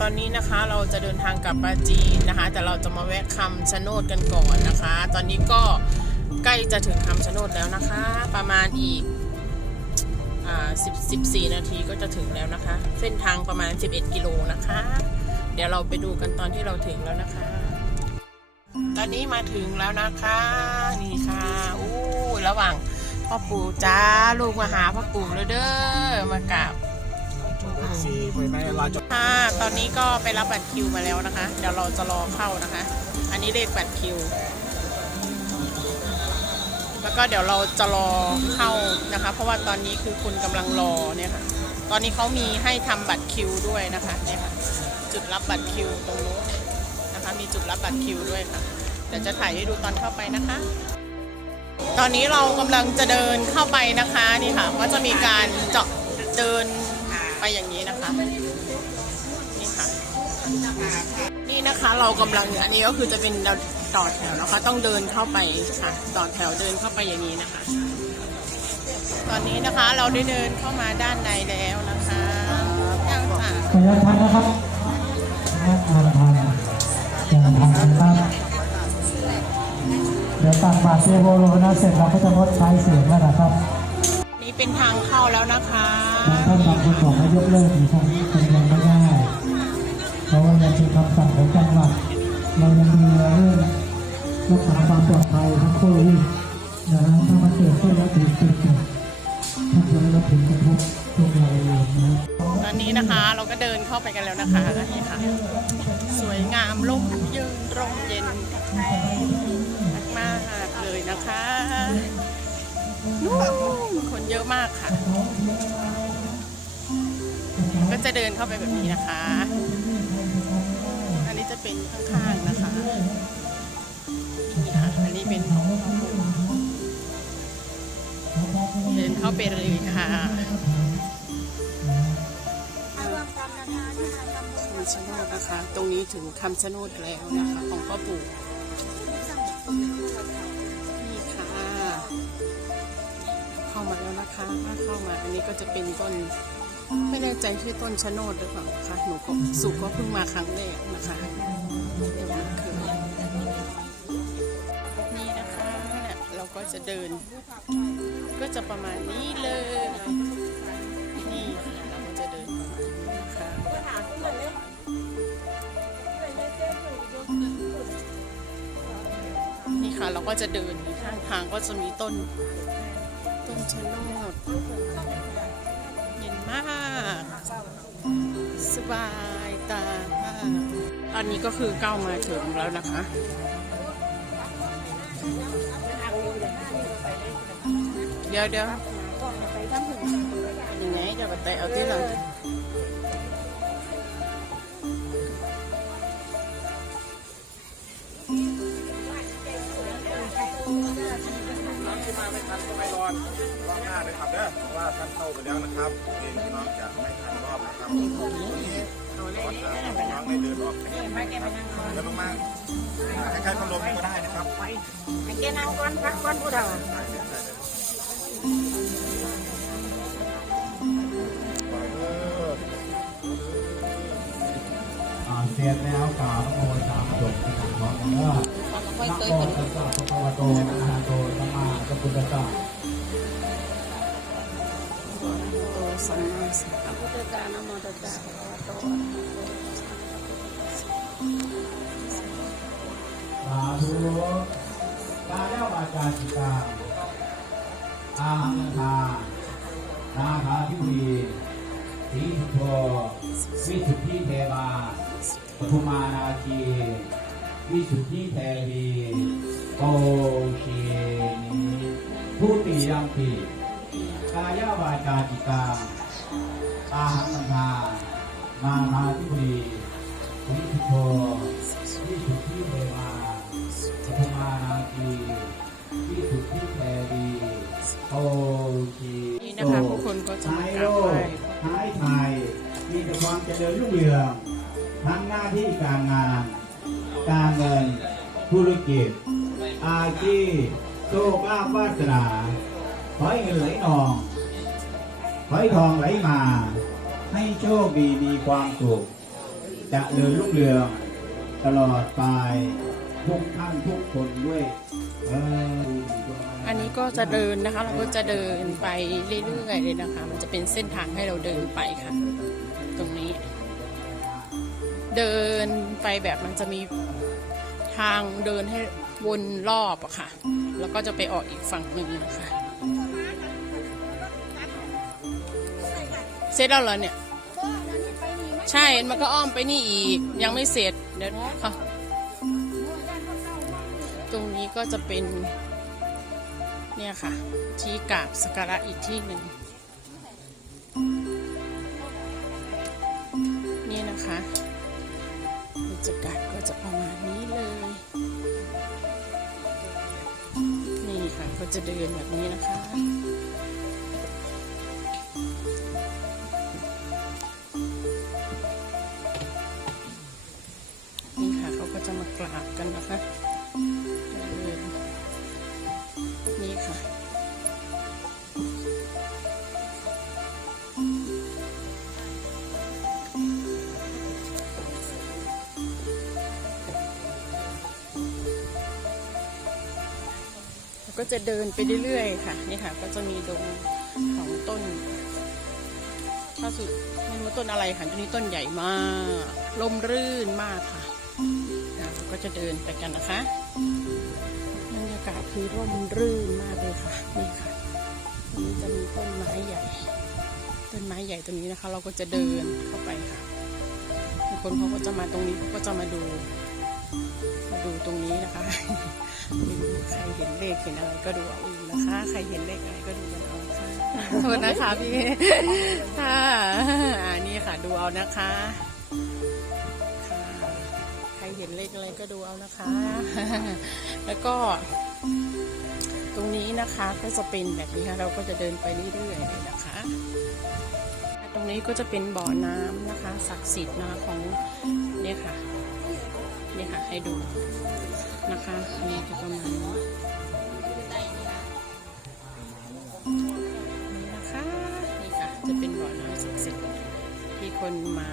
ตอนนี้นะคะเราจะเดินทางกลับปราจีนนะคะ แต่เราจะมาแวะคำชะโนดกันก่อนนะคะ ตอนนี้ก็ใกล้จะถึงคำชะโนดแล้วนะคะ ประมาณอีกอ่า10 14นาทีก็จะถึงแล้วนะคะ เส้นทางประมาณ 11 กิโลนะคะ เดี๋ยวเราไปดูกันตอนที่เราถึงแล้วนะคะ ตอนนี้มาถึงแล้วนะคะ นี่ค่ะอู้ระหว่างพ่อปู่จ้าลูกมาหาพ่อปู่เลยเด้อมากราบ ค่ะ ตอนนี้ก็ไปรับบัตรคิวมาแล้วนะคะ เดี๋ยวเราจะรอเข้านะคะ อันนี้เลขบัตรคิว แล้วก็เดี๋ยวเราจะรอเข้านะคะ เพราะว่าตอนนี้คือคุณกำลังรอเนี่ยค่ะ ตอนนี้เขามีให้ทำบัตรคิวด้วยนะคะ เนี่ยค่ะ จุดรับบัตรคิวตรงนู้นนะคะ มีจุดรับบัตรคิวด้วยค่ะ เดี๋ยวจะถ่ายให้ดูตอนเข้าไปนะคะ ตอนนี้เรากำลังจะเดินเข้าไปนะคะ นี่ค่ะ ก็จะมีการเจาะเดิน ไปอย่างนี้นะคะ นี่ค่ะ นี่นะคะเรากำลังอันนี้ก็คือจะเป็นต่อแถวนะคะ ต้องเดินเข้าไปค่ะ ต่อแถวเดินเข้าไปอย่างนี้นะคะ ตอนนี้นะคะเราได้เดินเข้ามาด้านในแล้วนะคะยังค่ะขออนุญาตทานนะครับทานทานทานย่างทานนะครับเดี๋ยวตักบาตรเทโวโรนะเสร็จเราก็จะงดใช้เสียงแล้วนะครับ เป็นทางเข้าแล้วนะคะบางท่านบางคนบอกให้ยกเลิกอีกครั้งเป็นยังไม่ได้ เพราะว่ายังเป็นคำสั่งของจังหวัดเรายังดูแลเรื่องรักษาความปลอดภัยทั้งโควิดนะฮะถ้ามันเกิดขึ้นแล้วถึงจุดจุดถ้าเกิดแล้วถึงกระทบพวกเราเองนะตอนนี้นะคะเราก็เดินเข้าไปกันแล้วนะคะนี่ค่ะ สวยงามร่มยืนร่มเย็นมากๆเลยนะคะนู่น คนเยอะมากค่ะ ก็จะเดินเข้าไปแบบนี้นะคะ อันนี้จะเป็นข้างๆนะคะนี่ค่ะ อันนี้เป็นของเดินเข้าไปเลยค่ะคำชะโนดนะคะ ตรงนี้ถึงคำชะโนดแล้วนะคะ ของพ่อปู่ นะคะเข้ามาอันนี้ก็จะเป็นต้น ไม่แน่ใจชื่อต้นชะโนดหรือเปล่าคะหนูก็สุกก็เพิ่งมาครั้งแรกนะคะยังไม่เคยนี่นะคะเนี่ยเราก็จะเดิน ก็จะประมาณนี้เลยนี่เราก็จะเดินประมาณนี้นะคะนี่ค่ะเราก็จะเดินข้างทางก็จะมีต้น ต้นชะโนดเย็นมาก สบายตามากตอนนี้ก็คือก้าวมาถึงแล้วนะคะเดี๋ยวเดี๋ยวยังไงจะไปเตะเอาที่หลังน้ อนรอบหน้าเลยครับเด้อเพราะว่าท่านเข้าไปแล้วนะครับเองน้องจะไม่ทันรอบนะครับวันนี้ขอทางไม่เดินรอบเดินลงมากๆใครๆพัดลมก็ได้นะครับไปแกนั่งก้อนพักก้อนผู้เฒ่าเสร็จแล้วกล่าวโมตามจบที่ทางน้องเนื้อนักโมตัสสะภะคะวะโต สัมมาสัมพระพุทธเจ้านะโมตัสสะภะคะวะโตสาธุกาแล้วาจาจิตาอาหังคานาคาทิวีสีสุโธวิสุทธิเทวาปทุมานาคีวิสุทธิเทวีโอเคนิทุติยัมปิกายวาจาจิตา อาหังคานาคาทิวีสีสุโธวิสุทธิเทวาปฐมานาคีที่สุดที่แพรีโอเคนี่นะคะทุกคนก็จะมากราบไหว้หายไทยมีแต่ความเจริญรุ่งเรืองทั้งหน้าที่การงาน การเงิน ธุรกิจ อาชีพโชคลาภวาสนาขอให้เงินไหลนองขอให้ทองไหลมา ให้โชคดีมีความสุขจะเดินรุ่งเรือง ตลอดไปทุกท่านทุกคนด้วยอออันนี้ก็จะเดินนะคะ เราก็จะเดินไปเรื่อยๆเลยนะคะ มันจะเป็นเส้นทางให้เราเดินไปค่ะ ตรงนี้ เดินไปแบบมันจะมีทางเดินให้วนรอบอะค่ะ แล้วก็จะไปออกอีกฝั่งหนึ่งนะคะ เสร็จแล้วเหรอเนี่ย ใช่มันก็อ้อมไปนี่อีก ยังไม่เสร็จเดี๋ยวค่ะตรงนี้ก็จะเป็น เนี่ยค่ะ ที่กราบสักการะอีกที่หนึ่งนี่นะคะบรรยากาศก็จะประมาณนี้เลย นี่ค่ะก็จะเดินแบบนี้นะคะ ก็จะมากราบกันนะคะเดินนี่ค่ะ ก็จะเดินไปเรื่อยๆค่ะนี่ค่ะ ก็จะมีดงของต้นถ้าสุดไม่รู้ต้นอะไรค่ะต้นนี้ต้นใหญ่มากลมรื่นมากค่ะ ก็จะเดินไปกันนะคะบรรยากาศคือร่มรื่นมากเลยค่ะนี่ค่ะตรงนี้จะมีต้นไม้ใหญ่ต้นไม้ใหญ่ตรงนี้นะคะ เราก็จะเดินเข้าไปค่ะบางคนเขาก็จะมาตรงนี้เขาก็จะมาดูมาดูตรงนี้นะคะไม่รู้ใครเห็นเลขเห็นอะไรก็ดูเอาเองนะคะ ใครเห็นเลขอะไรก็ดูกันเอาค่ะโทษนะคะพี่ค่ะอ่านี่ค่ะดูเอานะคะค่ะใคร เห็นเลขอะไรก็ดูเอานะคะ แล้วก็ ตรงนี้นะคะก็จะเป็นแบบนี้ค่ะเราก็จะเดินไปเรื่อยๆเลยนะคะ ตรงนี้ก็จะเป็นบ่อน้ำนะคะศักดิ์สิทธิ์นะคะของเนี่ยค่ะเนี่ยค่ะให้ดูนะคะอันนี่จะประมาณนี้นี่นะคะนี่ค่ะจะเป็นบ่อน้ำศักดิ์สิทธิ์ที่คนมา